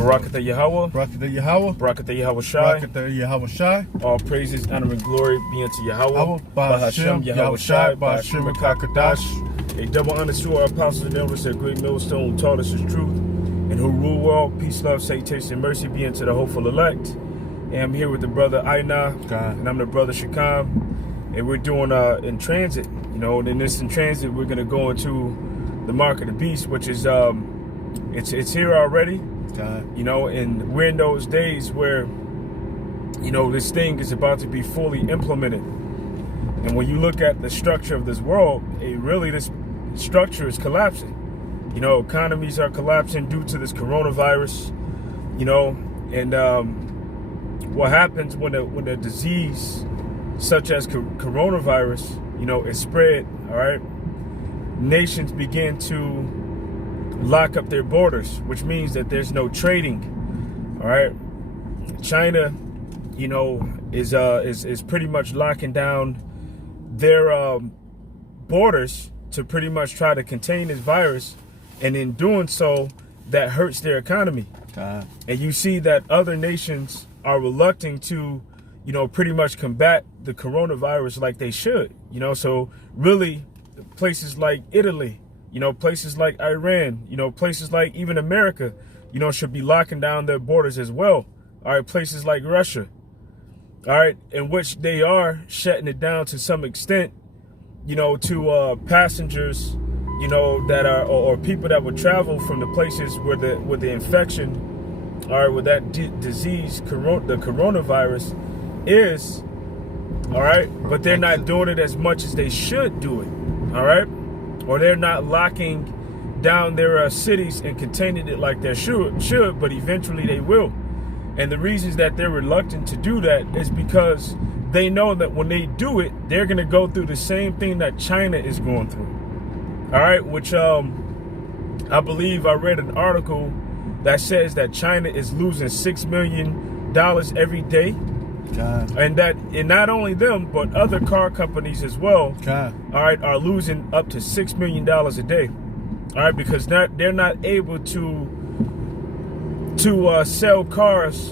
Barakatah Yahweh. Barakatah Yahweh. Barakatah Yahweh Shai. Barakatah Yahweh Shai. All praises, honor, and glory be unto Yahweh. Bahashem, Yahweh Shai, Bahashem, and Kakadash. A double honor to our apostles and elders, that great millstone who taught us his truth, and who rule well. Peace, love, salutation, and mercy be unto the hopeful elect. And I'm here with the brother Aina, and I'm the brother Shakam, and we're doing in transit. You know, in this in transit, we're gonna go into the mark of the beast, which is it's here already. You know, and we're in those days where, you know, this thing is about to be fully implemented. And when you look at the structure of this world, this structure is collapsing. You know, economies are collapsing due to this coronavirus. You know, and what happens when a disease such as coronavirus, you know, is spread, all right, nations begin to lock up their borders, which means that there's no trading. All right, China, you know, is pretty much locking down their borders to pretty much try to contain this virus, and in doing so, that hurts their economy. And you see that other nations are reluctant to, you know, pretty much combat the coronavirus like they should. You know, so really, places like Italy, you know, places like Iran, you know, places like even America, you know, should be locking down their borders as well. All right, places like Russia, all right, in which they are shutting it down to some extent, you know, to passengers, you know, that are or people that would travel from the places where the infection, all right, with that disease, the coronavirus is, all right, but they're not doing it as much as they should do it, all right. Or they're not locking down their cities and containing it like they should, but eventually they will. And the reasons that they're reluctant to do that is because they know that when they do it, they're going to go through the same thing that China is going through. All right, which I believe I read an article that says that China is losing $6 million every day. And not only them, but other car companies as well, all right, are losing up to $6 million a day, all right, because they're not able to sell cars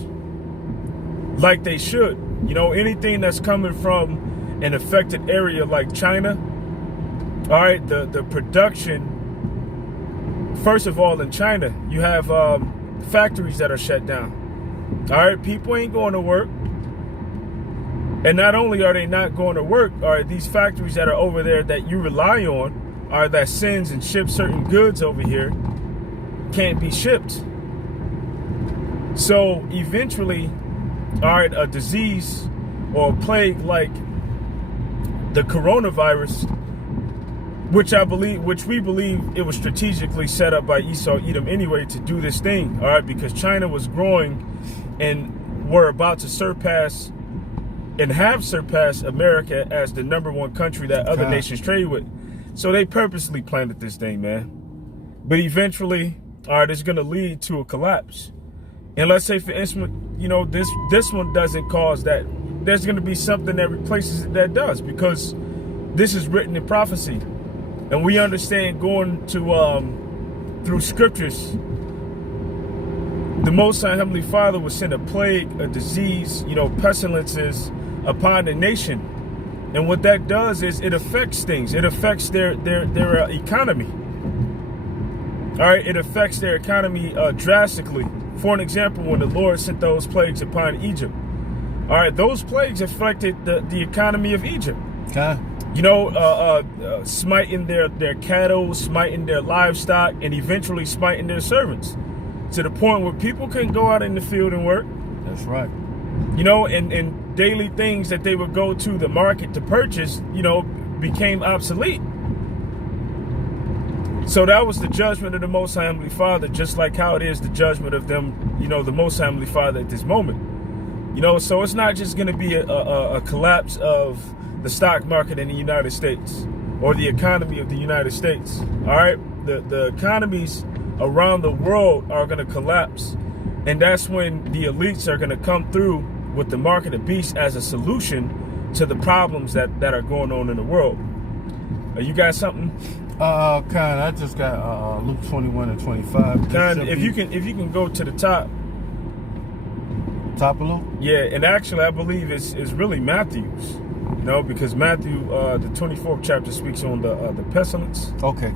like they should. You know, anything that's coming from an affected area like China, all right, the production, first of all, in China, you have factories that are shut down, all right, people ain't going to work. And not only are they not going to work, are these factories that are over there that you rely on, are that sends and ships certain goods over here, can't be shipped. So eventually, all right, a disease or a plague like the coronavirus, which we believe it was strategically set up by Esau Edom anyway to do this thing, all right, because China was growing and were about to surpass and have surpassed America as the #1 country that other nations trade with. So they purposely planted this thing, man. But eventually, all right, it's going to lead to a collapse. And let's say, for instance, you know, this one doesn't cause that. There's going to be something that replaces it that does, because this is written in prophecy. And we understand going to through scriptures, the Most High Heavenly Father will send a plague, a disease, you know, pestilences upon the nation. And what that does is it affects things. It affects their economy. All right, it affects their economy drastically. For an example, when the Lord sent those plagues upon Egypt, all right, those plagues affected the economy of Egypt. You know, smiting their cattle, smiting their livestock, and eventually smiting their servants, to the point where people couldn't go out in the field and work. That's right. You know, and daily things that they would go to the market to purchase, you know, became obsolete. So that was the judgment of the Most High Heavenly Father, just like how it is the judgment of them, you know, the Most High Heavenly Father at this moment. You know, so it's not just going to be a collapse of the stock market in the United States or the economy of the United States. All right, the economies around the world are going to collapse. And that's when the elites are going to come through with the mark of the beast as a solution to the problems that are going on in the world. You got something? I just got Luke 21 and 25. If you can go to the top. Top of Luke? Yeah, and actually I believe it's really Matthew's. You know, because Matthew, the 24th chapter speaks on the pestilence. Okay,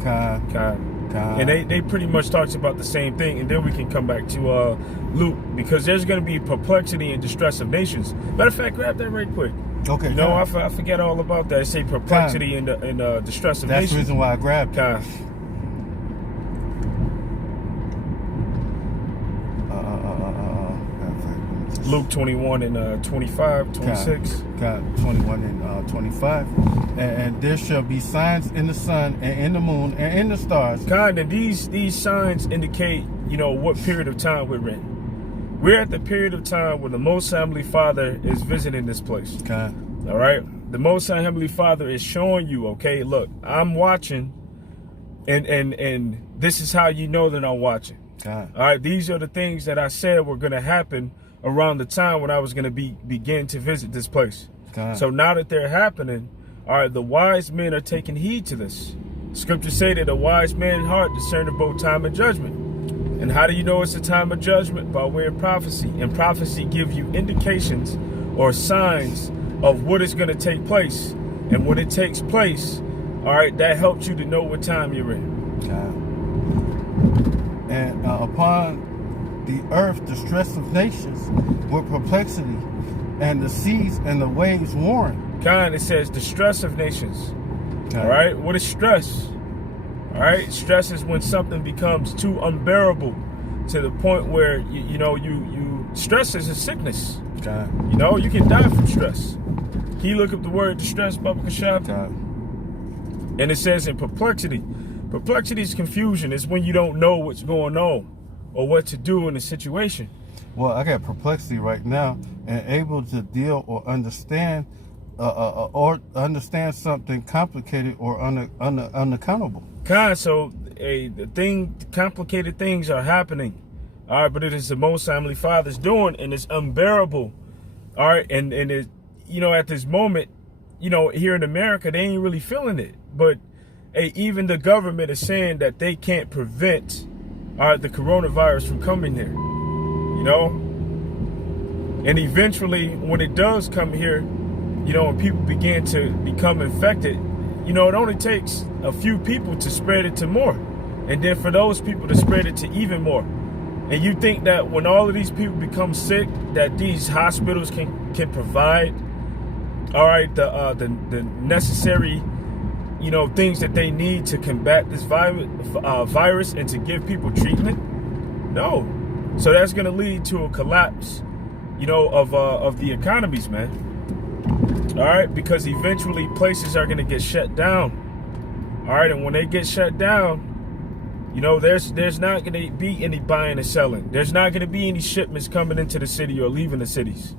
And they pretty much talks about the same thing, and then we can come back to Luke, because there's going to be perplexity and distress of nations. Matter of fact, grab that right quick. Okay. You know, I forget all about that. It say perplexity and distress of nations. That's the reason why I grabbed it. Luke 21 and 25, 26. 21 and 25. And there shall be signs in the sun and in the moon and in the stars. And these signs indicate, you know, what period of time we're in. We're at the period of time where the Most High Heavenly Father is visiting this place. All right? The Most High Heavenly Father is showing you, okay, look, I'm watching, and this is how you know that I'm watching. All right? These are the things that I said were going to happen around the time when I was going to begin to visit this place. So now that they're happening, all right, the wise men are taking heed to this. Scriptures say that a wise man in heart discerneth both time and judgment. And how do you know it's a time of judgment? By way of prophecy. And prophecy gives you indications or signs of what is going to take place. And when it takes place, all right, that helps you to know what time you're in. And upon the earth, distress of nations with perplexity, and the seas and the waves warring. It says distress of nations. All right, what is stress? All right, stress is when something becomes too unbearable to the point where you stress is a sickness. You know, you can die from stress. Can you look up the word distress, Baba Kashab? And it says in perplexity. Perplexity is confusion. It's when you don't know what's going on or what to do in a situation. Well, I got perplexity right now, and able to deal or understand something complicated or unaccountable. So complicated things are happening. All right, but it is the Most High Heavenly Father's doing, and it's unbearable. All right, and it, you know, at this moment, you know, here in America, they ain't really feeling it. But even the government is saying that they can't prevent the coronavirus from coming here, you know, and eventually when it does come here, you know, and people begin to become infected, you know, it only takes a few people to spread it to more, and then for those people to spread it to even more. And you think that when all of these people become sick, that these hospitals can provide, all right, the necessary, you know, things that they need to combat this virus and to give people treatment? No. So that's going to lead to a collapse, you know, of the economies, man. All right, because eventually places are going to get shut down. All right, and when they get shut down, you know, there's not going to be any buying and selling. There's not going to be any shipments coming into the city or leaving the cities.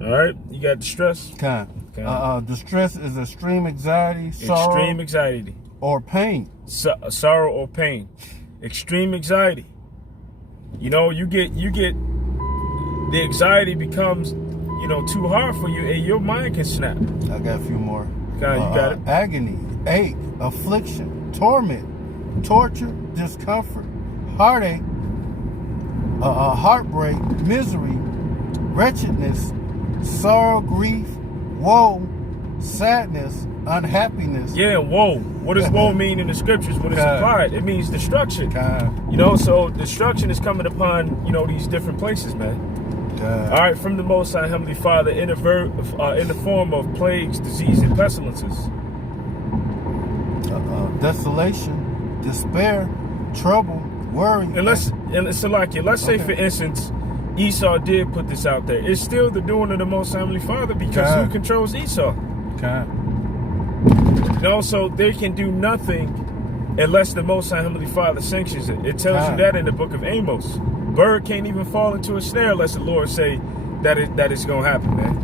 All right, you got distress. Distress is extreme anxiety, extreme anxiety, or pain. Sorrow or pain. Extreme anxiety. You know, you get the anxiety becomes, you know, too hard for you, and your mind can snap. I got a few more. You got it. Agony, ache, affliction, torment, torture, discomfort, heartache, heartbreak, misery, wretchedness, sorrow, grief, woe, sadness, unhappiness. Yeah, woe. What does woe mean in the scriptures when it's applied? It means destruction. You know, so destruction is coming upon, you know, these different places, man. All right, from the Most High Heavenly Father in the form of plagues, disease, and pestilences. Desolation, despair, trouble, worry. Let's say, for instance, Esau did put this out there. It's still the doing of the Most High Heavenly Father, because who controls Esau? You know, so they can do nothing unless the Most High Heavenly Father sanctions it. It tells you that in the book of Amos. Bird can't even fall into a snare unless the Lord say that it's gonna happen, man.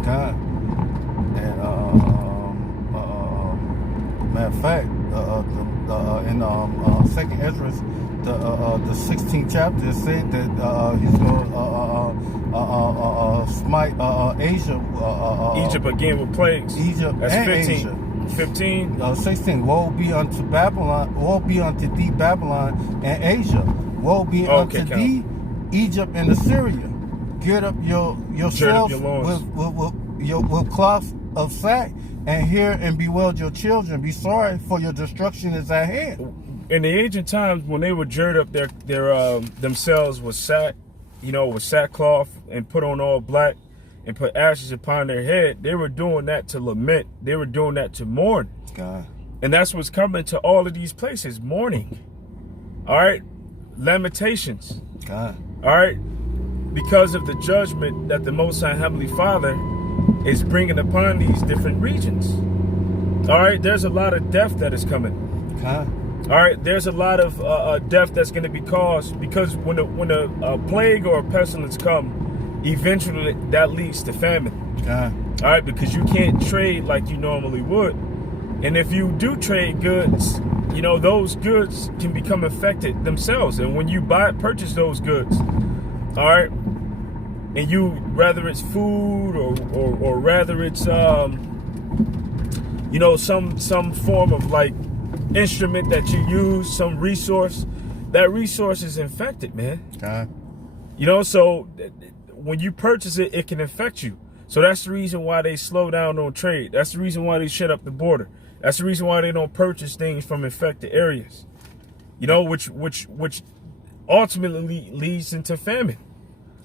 And matter of fact, in Second Ezra, the 16th chapter, it said that he's gonna smite Asia, Egypt again with plagues. Egypt That's and 15. Asia. 15. 16. Woe be unto Babylon, woe be unto thee, Babylon and Asia. Woe be unto thee, Egypt and Assyria. Gird up yourselves with cloth of sack, and hear and bewail your children. Be sorry, for your destruction is at hand. In the ancient times, when they would gird up their themselves with sack, with sackcloth, and put on all black, and put ashes upon their head, they were doing that to lament. They were doing that to mourn. God. And that's what's coming to all of these places, mourning. All right? Lamentations. God. All right? Because of the judgment that the Most High Heavenly Father is bringing upon these different regions. All right? There's a lot of death that is coming. God. All right? There's a lot of death that's going to be caused because when a plague or a pestilence come, eventually that leads to famine. God. All right? Because you can't trade like you normally would. And if you do trade goods, those goods can become affected themselves. And when you purchase those goods, all right, and whether it's food or rather it's some form of like instrument that you use, some resource, that resource is infected, man. So when you purchase it, it can affect you. So that's the reason why they slow down on trade. That's the reason why they shut up the border. That's the reason why they don't purchase things from infected areas. Which ultimately leads into famine.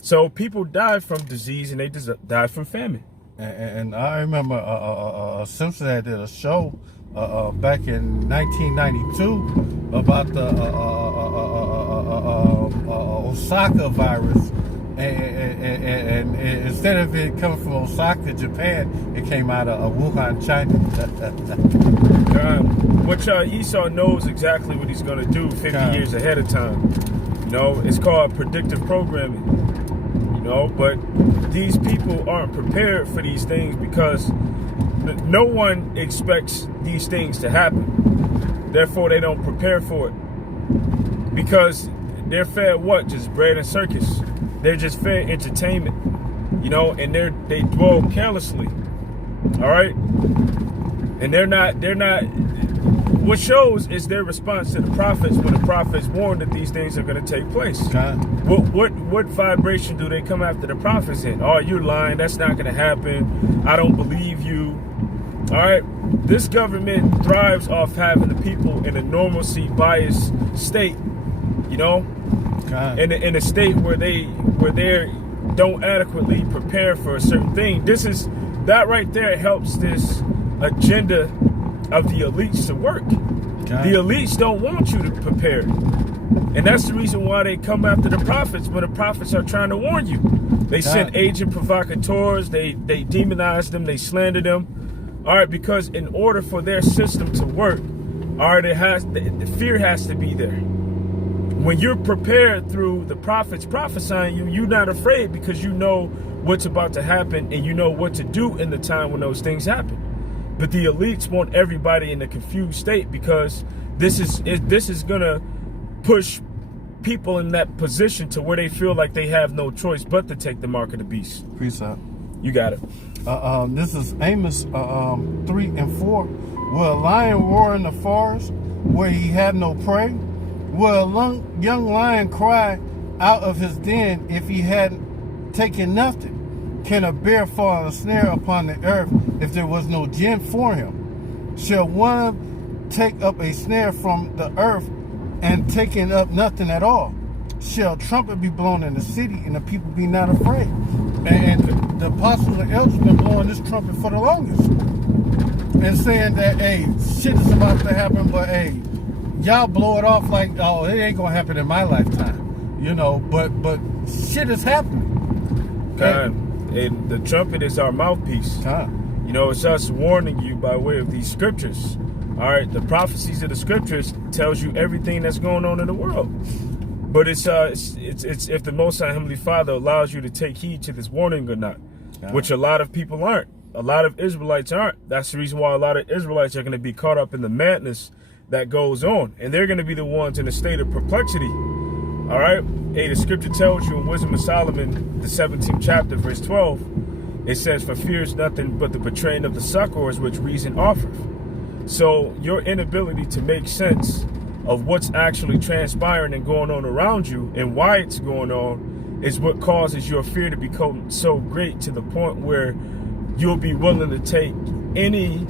So people die from disease and they die from famine. And I remember Simpson had did a show back in 1992 about the Osaka virus. And instead of it coming from Osaka, Japan, it came out of Wuhan, China. Which Esau knows exactly what he's going to do 50 years ahead of time. It's called predictive programming. But these people aren't prepared for these things because no one expects these things to happen. Therefore, they don't prepare for it because they're fed what? Just bread and circus. They're just fed entertainment, and they dwell carelessly. All right, and they're not. What shows is their response to the prophets when the prophets warned that these things are going to take place. What vibration do they come after the prophets in? Oh, you're lying. That's not going to happen. I don't believe you. All right. This government thrives off having the people in a normalcy biased state. In a state where they don't adequately prepare for a certain thing. That right there helps this agenda of the elites to work. The elites don't want you to prepare. And that's the reason why they come after the prophets when the prophets are trying to warn you. They send agent provocateurs, they demonize them, they slander them. All right, because in order for their system to work, all right, the fear has to be there. When you're prepared through the prophets prophesying you, you're not afraid because you know what's about to happen and you know what to do in the time when those things happen. But the elites want everybody in a confused state because this is gonna push people in that position to where they feel like they have no choice but to take the mark of the beast. Precept. You got it. This is Amos 3 and 4. Will a lion roar in the forest where he have no prey? Will a young lion cry out of his den if he hadn't taken nothing? Can a bear fall in a snare upon the earth if there was no gin for him? Shall one take up a snare from the earth and taking up nothing at all? Shall trumpet be blown in the city and the people be not afraid? And the apostles and elders been blowing this trumpet for the longest and saying that, hey, shit is about to happen, but hey, y'all blow it off like, oh, it ain't gonna happen in my lifetime, but shit is happening. And the trumpet is our mouthpiece. It's us warning you by way of these scriptures. All right, the prophecies of the scriptures tells you everything that's going on in the world. But it's if the Most High Heavenly Father allows you to take heed to this warning or not, which a lot of people aren't. A lot of Israelites aren't. That's the reason why a lot of Israelites are going to be caught up in the madness that goes on. And they're going to be the ones in a state of perplexity. All right? Hey, the scripture tells you in Wisdom of Solomon, the 17th chapter, verse 12, it says, for fear is nothing but the betraying of the succors which reason offereth. So your inability to make sense of what's actually transpiring and going on around you and why it's going on is what causes your fear to become so great to the point where you'll be willing to take any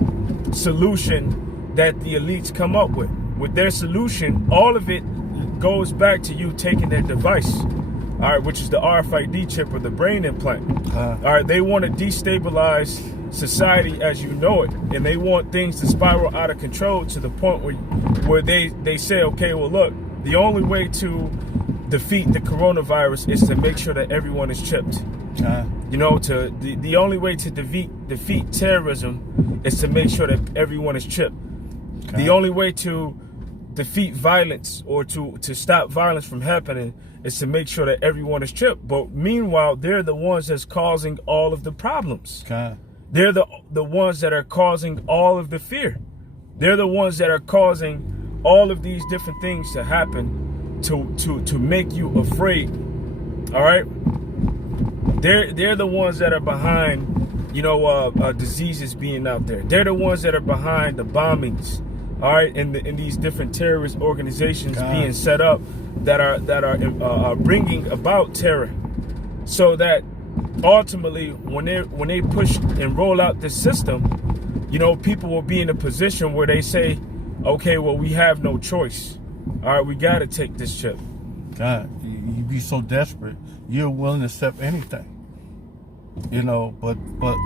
solution that the elites come up with. With their solution, all of it goes back to you taking their device, all right, which is the RFID chip or the brain implant. All right, they want to destabilize society as you know it, and they want things to spiral out of control to the point where they say, okay, well, look, the only way to defeat the coronavirus is to make sure that everyone is chipped. You know, the only way to defeat terrorism is to make sure that everyone is chipped. The only way to defeat violence or to stop violence from happening is to make sure that everyone is chipped. But meanwhile, they're the ones that's causing all of the problems. They're the ones that are causing all of the fear. They're the ones that are causing all of these different things to happen to make you afraid. All right? They're the ones that are behind, you know, diseases being out there. They're the ones that are behind the bombings. All right, in these different terrorist organizations being set up that are bringing about terror, so that ultimately when they push and roll out this system, you know, people will be in a position where they say, okay, well, we have no choice. All right, we got to take this chip. God, you be so desperate, you're willing to accept anything. You know, but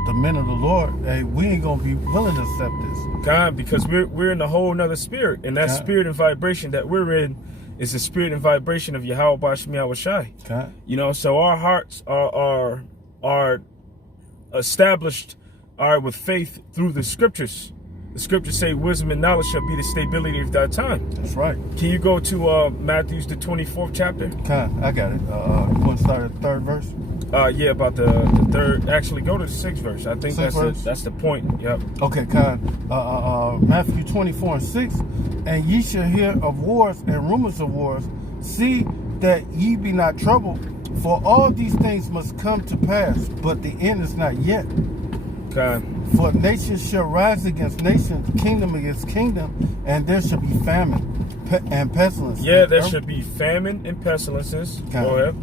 the men of the Lord, hey, we ain't gonna be willing to accept this. God, because we're in a whole nother spirit, and that spirit and vibration that we're in is the spirit and vibration of Yahweh Bashmi Awashai. You know, so our hearts are established with faith through the scriptures. The scriptures say wisdom and knowledge shall be the stability of that time. That's right. Can you go to Matthew's the 24th chapter? I got it. You want to start at the 3rd verse? Yeah, about the 3rd. Actually, go to the 6th verse. I think that's the point. Yep. Okay, Matthew 24:6. And ye shall hear of wars and rumors of wars. See that ye be not troubled, for all these things must come to pass, but the end is not yet. Okay. For nation shall rise against nation, kingdom against kingdom, and there shall be famine and pestilence. Yeah, there should be famine and pestilences. Go ahead.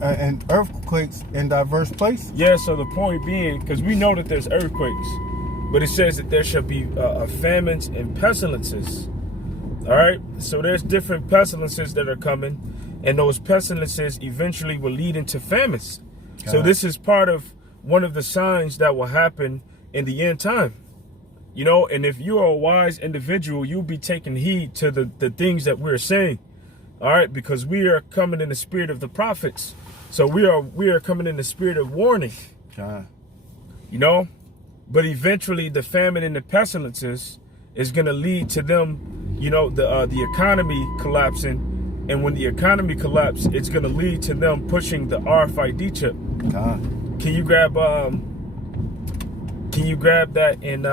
And earthquakes in diverse places. Yeah, so the point being, because we know that there's earthquakes, but it says that there shall be famines and pestilences. All right, so there's different pestilences that are coming, and those pestilences eventually will lead into famines. So this is part of one of the signs that will happen in the end time. You know, and if you are a wise individual, you'll be taking heed to the things that we're saying. All right, because we are coming in the spirit of the prophets. So we are coming in the spirit of warning. You know, but eventually the famine and the pestilences is going to lead to them, you know, the economy collapsing. And when the economy collapses, it's going to lead to them pushing the RFID chip. Can you grab that in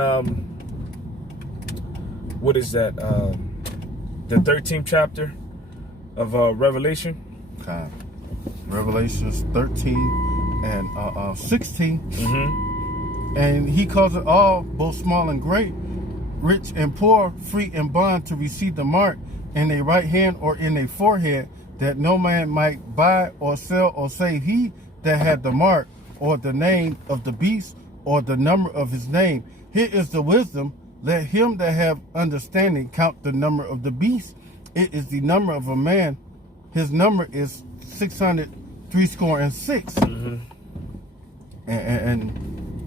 what is that? The 13th chapter of Revelation. Revelations 13 and 16. Mm-hmm. And he caused it all, both small and great, rich and poor, free and bond, to receive the mark in their right hand or in their forehead, that no man might buy or sell or save he that had the mark, or the name of the beast, or the number of his name. Here is the wisdom. Let him that have understanding count the number of the beast. It is the number of a man. His number is 666. Mm-hmm.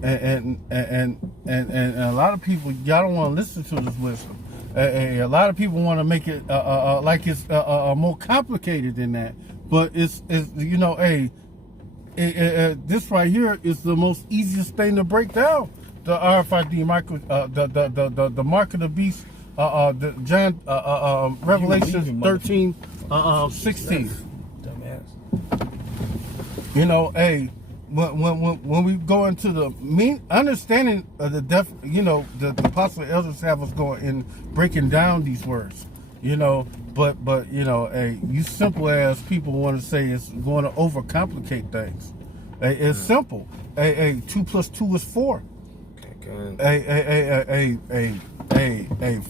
And a lot of people, y'all don't want to listen to this wisdom. A lot of people want to make it like it's more complicated than that. But it's you know, this right here is the most easiest thing to break down. The RFID the mark of the beast, the John Revelation 13, 16. Dumbass. You know, when we go into the understanding of the the apostle elders have us going in breaking down these words. You know, but you know, you simple as people want to say it's going to overcomplicate things. It's simple. 2 + 2 is 4. Okay, A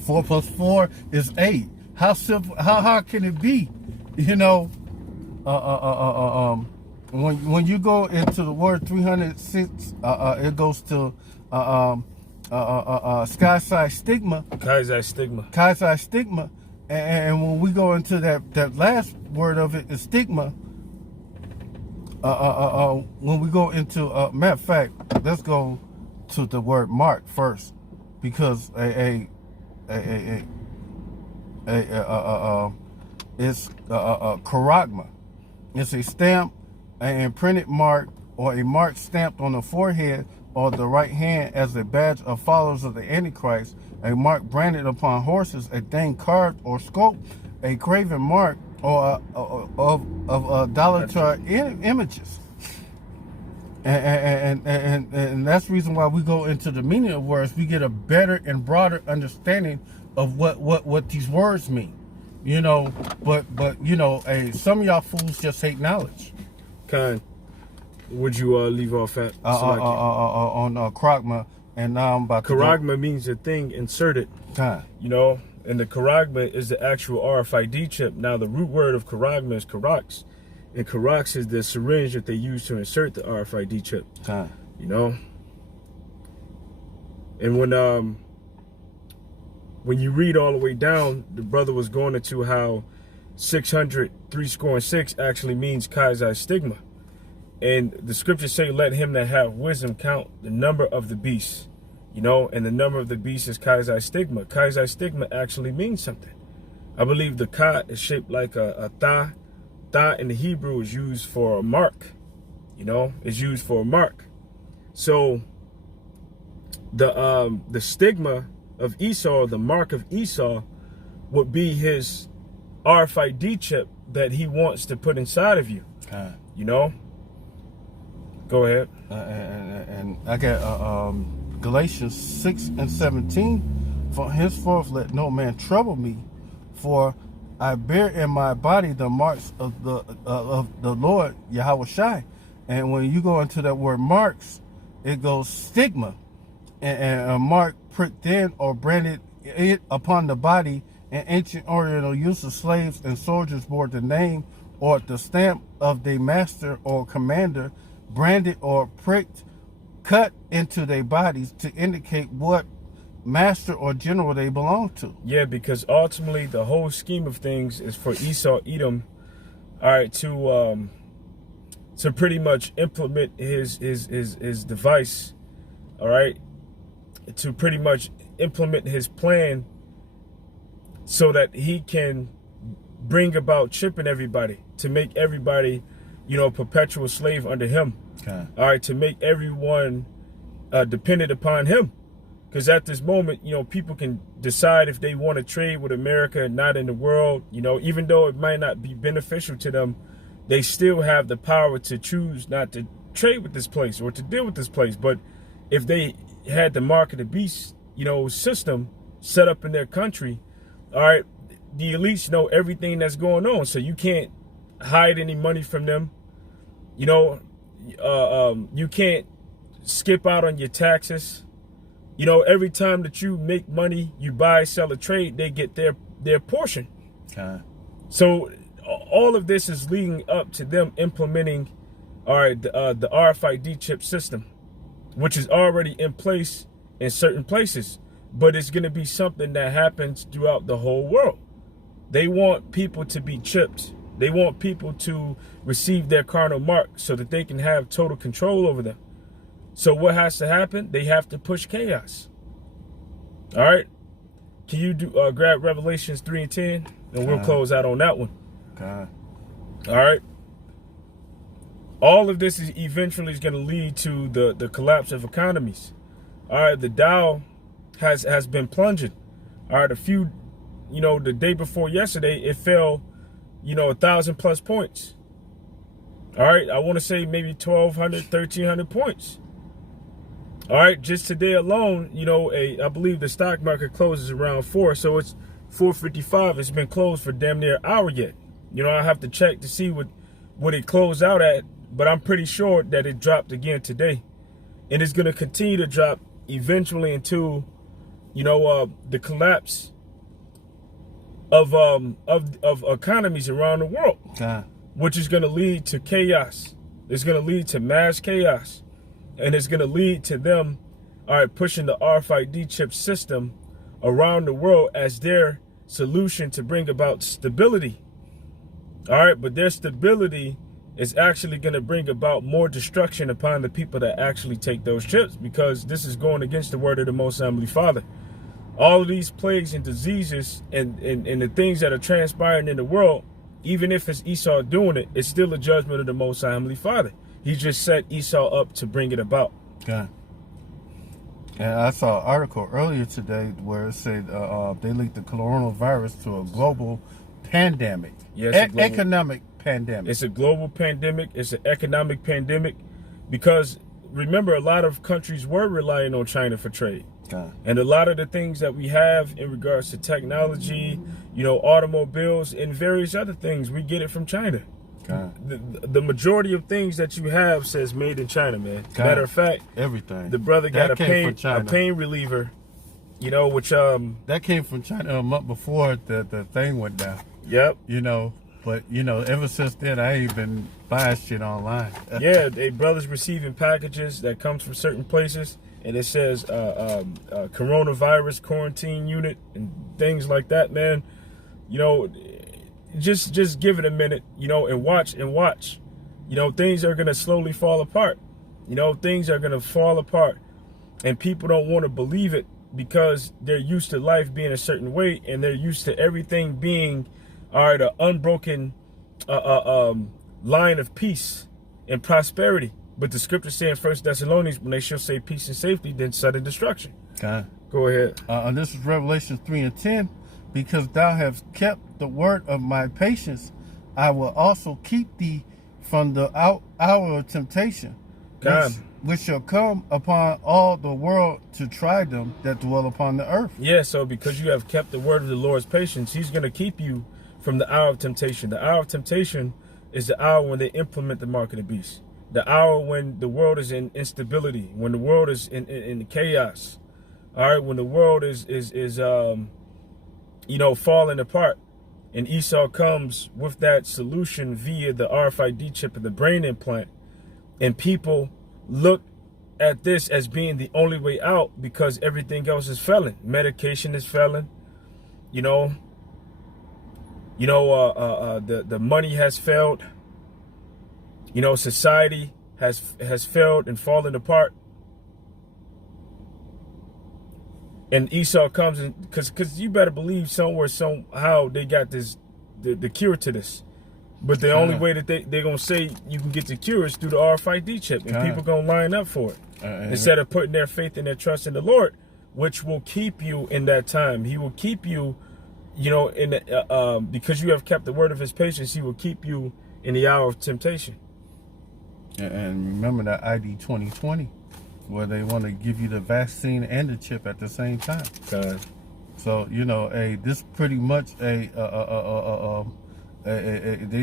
4 plus 4 is 8. How simple? How hard can it be? You know, when you go into the word 306, it goes to sky side stigma. Chi stigma. And when we go into that last word of it is stigma. When we go into matter of fact, let's go to the word mark first, because it's charagma. It's a stamp, an imprinted mark, or a mark stamped on the forehead or the right hand as a badge of followers of the Antichrist. A mark branded upon horses, a thing carved or sculpted, a graven mark, or of idolatrous images. And that's the reason why we go into the meaning of words. We get a better and broader understanding of what these words mean. You know, but you know, some of y'all fools just hate knowledge. Would you leave off at on charagma, and now I'm about to charagma means a thing inserted. You know, and the charagma is the actual RFID chip. Now the root word of charagma is charax, and charax is the syringe that they use to insert the RFID chip. You know, and when you read all the way down, the brother was going into how 606 actually means Chi stigma. And the scriptures say, let him that have wisdom count the number of the beast. You know, and the number of the beast is Chi stigma. Chi stigma actually means something. I believe the Chi is shaped like a tha. Tha in the Hebrew is used for a mark. You know, it's used for a mark. So the stigma of Esau, the mark of Esau, would be his RFID chip that he wants to put inside of you. You know? Go ahead. And I got Galatians 6:17. For henceforth let no man trouble me, for I bear in my body the marks of the Lord Yahweh Shai. And when you go into that word marks, it goes stigma, and a mark pricked in or branded it upon the body. In ancient Oriental use of slaves and soldiers bore the name or the stamp of their master or commander, branded or pricked, cut into their bodies to indicate what master or general they belong to. Yeah, because ultimately the whole scheme of things is for Esau, Edom, all right, to pretty much implement his device, all right, to pretty much implement his plan so that he can bring about chipping everybody, to make everybody, you know, a perpetual slave under him. All right, to make everyone dependent upon him. Because at this moment, you know, people can decide if they want to trade with America and not in the world. You know, even though it might not be beneficial to them, they still have the power to choose not to trade with this place or to deal with this place. But if they had the mark of the beast, you know, system set up in their country, all right, the elites know everything that's going on. So you can't hide any money from them. You know, you can't skip out on your taxes. You know, every time that you make money, you buy, sell, or trade, they get their portion. So all of this is leading up to them implementing, all right, the RFID chip system, which is already in place in certain places, but it's going to be something that happens throughout the whole world. They want people to be chipped. They want people to receive their carnal mark so that they can have total control over them. So what has to happen? They have to push chaos. All right. Can you grab Revelations 3:10? And we'll close out on that one. All right. All of this is eventually going to lead to the collapse of economies. All right. The Dow has been plunging. All right. The day before yesterday, it fell, 1,000+ points. All right. I want to say maybe 1,200, 1,300 points. All right, just today alone, I believe the stock market closes around 4, so it's 4:55. It's been closed for damn near an hour yet. I have to check to see what it closed out at, but I'm pretty sure that it dropped again today, and it's going to continue to drop eventually into, the collapse of economies around the world, which is going to lead to chaos. It's going to lead to mass chaos, and it's going to lead to them, pushing the RFID chip system around the world as their solution to bring about stability. But their stability is actually going to bring about more destruction upon the people that actually take those chips, because this is going against the word of the Most High Heavenly Father. All of these plagues and diseases and the things that are transpiring in the world, even if it's Esau doing it, it's still a judgment of the Most High Heavenly Father. He just set Esau up to bring it about. Okay. And I saw an article earlier today where it said they linked the coronavirus to a global pandemic. Yes, economic pandemic. It's a global pandemic. It's an economic pandemic, because remember, a lot of countries were relying on China for trade. And a lot of the things that we have in regards to technology, automobiles and various other things, we get it from China. The majority of things that you have says made in China, man. Matter of fact, everything. The brother got a pain reliever, which that came from China a month before the thing went down. Yep. But ever since then I ain't been buying shit online. Yeah, they brothers receiving packages that comes from certain places, and it says coronavirus quarantine unit and things like that, man. Just give it a minute, and watch. Things are gonna slowly fall apart. Things are gonna fall apart, and people don't want to believe it because they're used to life being a certain way, and they're used to everything being an unbroken line of peace and prosperity. But the scripture say in 1 Thessalonians, when they shall say peace and safety, then sudden destruction. Go ahead. And this is Revelation 3:10. Because thou hast kept the word of my patience, I will also keep thee from the hour of temptation, which shall come upon all the world to try them that dwell upon the earth. Yeah, so because you have kept the word of the Lord's patience, he's going to keep you from the hour of temptation. The hour of temptation is the hour when they implement the mark of the beast. The hour when the world is in instability, when the world is in chaos. When the world is falling apart, and Esau comes with that solution via the RFID chip and the brain implant, and people look at this as being the only way out because everything else is failing. Medication is failing, the money has failed, society has failed and fallen apart. And Esau comes in, because you better believe somewhere, somehow they got the cure to this. But the only way that they're going to say you can get the cure is through the RFID chip. And people going to line up for it. Instead of putting their faith and their trust in the Lord, which will keep you in that time. He will keep you, because you have kept the word of his patience, he will keep you in the hour of temptation. And remember that ID 2020. Where they want to give you the vaccine and the chip at the same time. So this pretty much they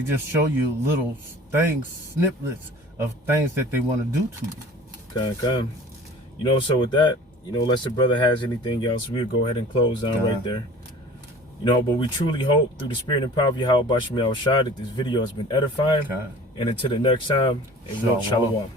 just show you little things, snippets of things that they want to do to you. So with that, unless the brother has anything else, we'll go ahead and close down right there. But we truly hope through the spirit and power of Yahweh Bashmi Al Shah that this video has been edifying. And until the next time, shalom.